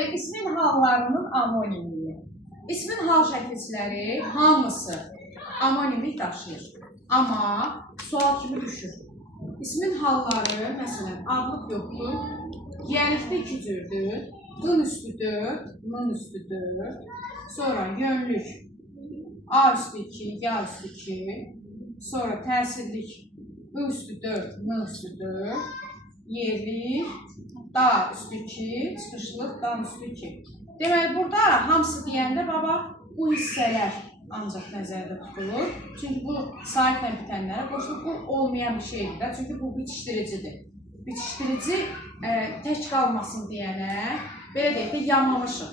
Deməli, ismin hallarının amonimliyi. İsmin hal şəkilçiləri hamısı amonimlik daşıyır. Amma sual kimi düşür. İsmin halları, məsələn, adlıq yoxdur, yiyəlikdə 2 cürdür, qın üstü 4, nın üstü 4, sonra yönlük A üstü 2, ya üstü 2, sonra təsirlik I üstü 4, N üstü 4, yerlik da üstü 2, çıxışlıq dan üstü 2. Deməli, burada hamısı deyəndə baba bu hissələr ancaq nəzərdə tutulur. Çünki bu saitlə bitənlərə qoşulub, bu olmayan bir şeydir də. Çünki bu bitişdiricidir. Bitişdirici tək qalmasın deyənə, belə deyək də, yanmamışıq.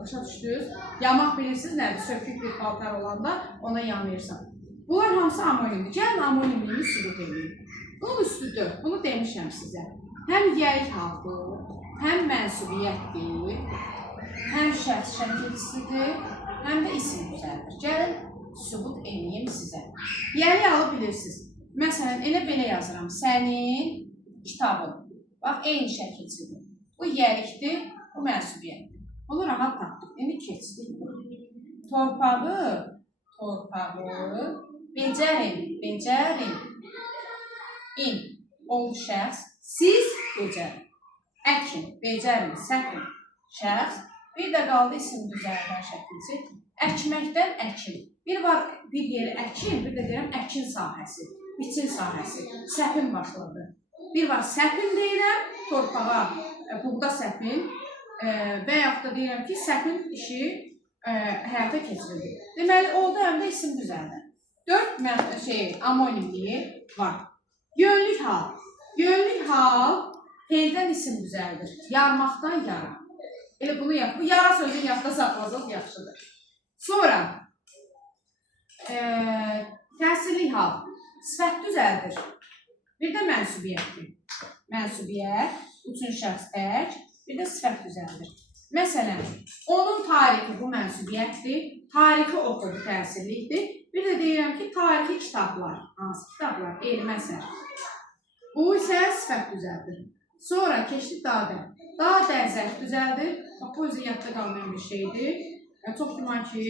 Başa düşdünüz? Yamaq bilirsiniz nədir? Sökük bir paltar olanda ona yanmayırsan. Bunlar hamısı amonimdir. Gəlin amonimliyini sübut edin. Bunun üstü 4. Bunu demişəm sizə. Həm yiyəlik haldır, həm mənsubiyyətdir, həm şəxs şəkilçisidir, həm də isim düzəldir. Gəlin sübut edeyim sizə. Yiyəlik alıb bilirsiniz. Məsələn, elə belə yazıram. Sənin kitabın. Bax, eyni şəkilçidir. Bu yiyəlikdir, bu mənsubiyyətdir. Onu rahat tapdıq. İndi keçdik. Torpağı, becərin, in, oldu şəxs, siz becərin, əkin, becərin, səkin, şəxs, bir də qaldı isim düzəldən şəkilçi, əkməkdən əkin. Bir yeri əkin, bir də deyirəm əkin sahəsi, biçin sahəsi, səpin başladı. Bir var səpin deyirəm, torpağa, buğda səpin və yaxud da deyirəm ki, səpin işi həyata keçirilir. Deməli, oldu həm də isim düzəldən. 4 amonimliyi var. Yönlük hal. Yönlük hal feldən isim düzəldir. Yarmaqdan yara. Elə bunu yap. Bu yara sözünü yadda saxlasaq yaxşıdır. Sonra təsirlik hal. Sifət düzəldir. Bir də mənsubiyyətdir. Mənsubiyyət, üçün şəxs tək, bir də sifət düzəldir. Məsələn, onun tarixi bu mənsubiyyətdir, tarixi oxudu təsirlikdir. Bir də deyirəm ki, tarixi kitablar, hansı kitablar, elmi əsər. Bu isə sifət düzəldir. Sonra keçdi dadə. Dadə zərf düzəldir. Bu özü yadda qalmayan bir şeydir. Çox güman ki,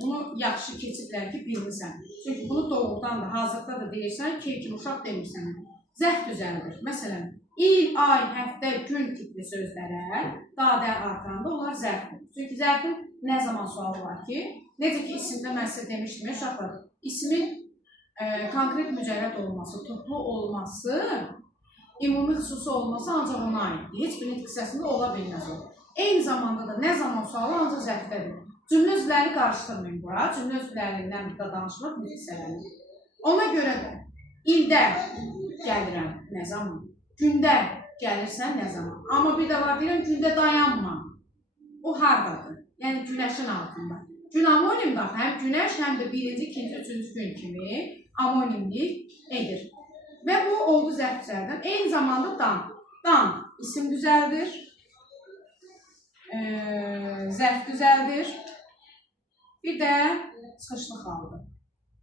bunu yaxşı keçiblər ki, bilmirsən. Çünki bunu doğrudan da, hazırda da deyirsən ki, uşaq demirsən. Zərf düzəldir. Məsələn, il, ay, həftə, gün tipli sözlərə dadə artıranda onlar zərfdir. Çünki zərfin nə zaman sualı var ki, necə ki, isimdə mən sizə demişdim, uşaqlar, ismin konkret mücərrəd olması, toplu olması, ümumi xüsusi olması ancaq ona aiddir. Heç bir nitq hissəsində ola bilməz o. Eyni zamanda da nə zaman sualı ancaq zərfdədir. Cümlə üzvləri qarışdırmayın bura. Cümlə üzvlərindən da danışmaq nitq hissələnir. Ona görə də ildə gəlirəm nə zaman, gündə gəlirsən nə zaman. Amma bir də var deyirəm, gündə dayanma. O hardadır? Yəni günəşin altında. Gün amonimdir, həm günəş, həm də 1-ci, 2-ci, 3-cü gün kimi amonimlik edir. Və bu oldu zərf düzəldən. Eyni zamanda dan. Dan isim düzəldir, zərf düzəldir, bir də çıxışlıq haldır.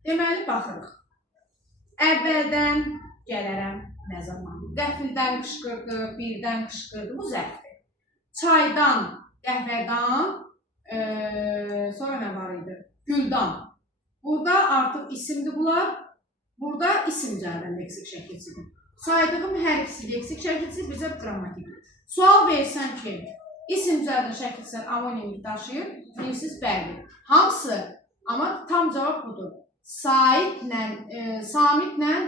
Deməli, baxırıq. Əvvəldən gələrəm nə zaman? Qəfildən qışqırdı, birdən qışqırdı, bu zərfdir. Çaydan, qəhvədan, sonra nə var idi? Güldan. Burada artıq isimdir bunlar. Burada isim düzəldən leksik şəkilçidir. Saydığım hər ikisi leksik şəkilçi, bizə qrammatikdir. Sual versən ki, isim düzəldən şəkilçilər amonimlik daşıyır, bilirsiniz, bəli. Hamısı, amma tam cavab budur. Samitlə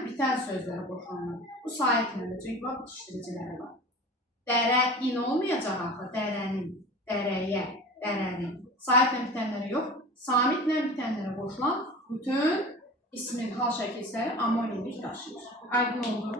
bitən sözlərə qoşulur. Bu saitlə də, çünki bax, bitişdiriciləri var. Dərə, in olmayacaq axı, dərənin, dərəyə, dərənin. Saitlə bitənlərə yox, samitlə bitənlərə qoşulan bütün ismin hal şəkilçiləri amonimlik daşıyır. Aydın oldu.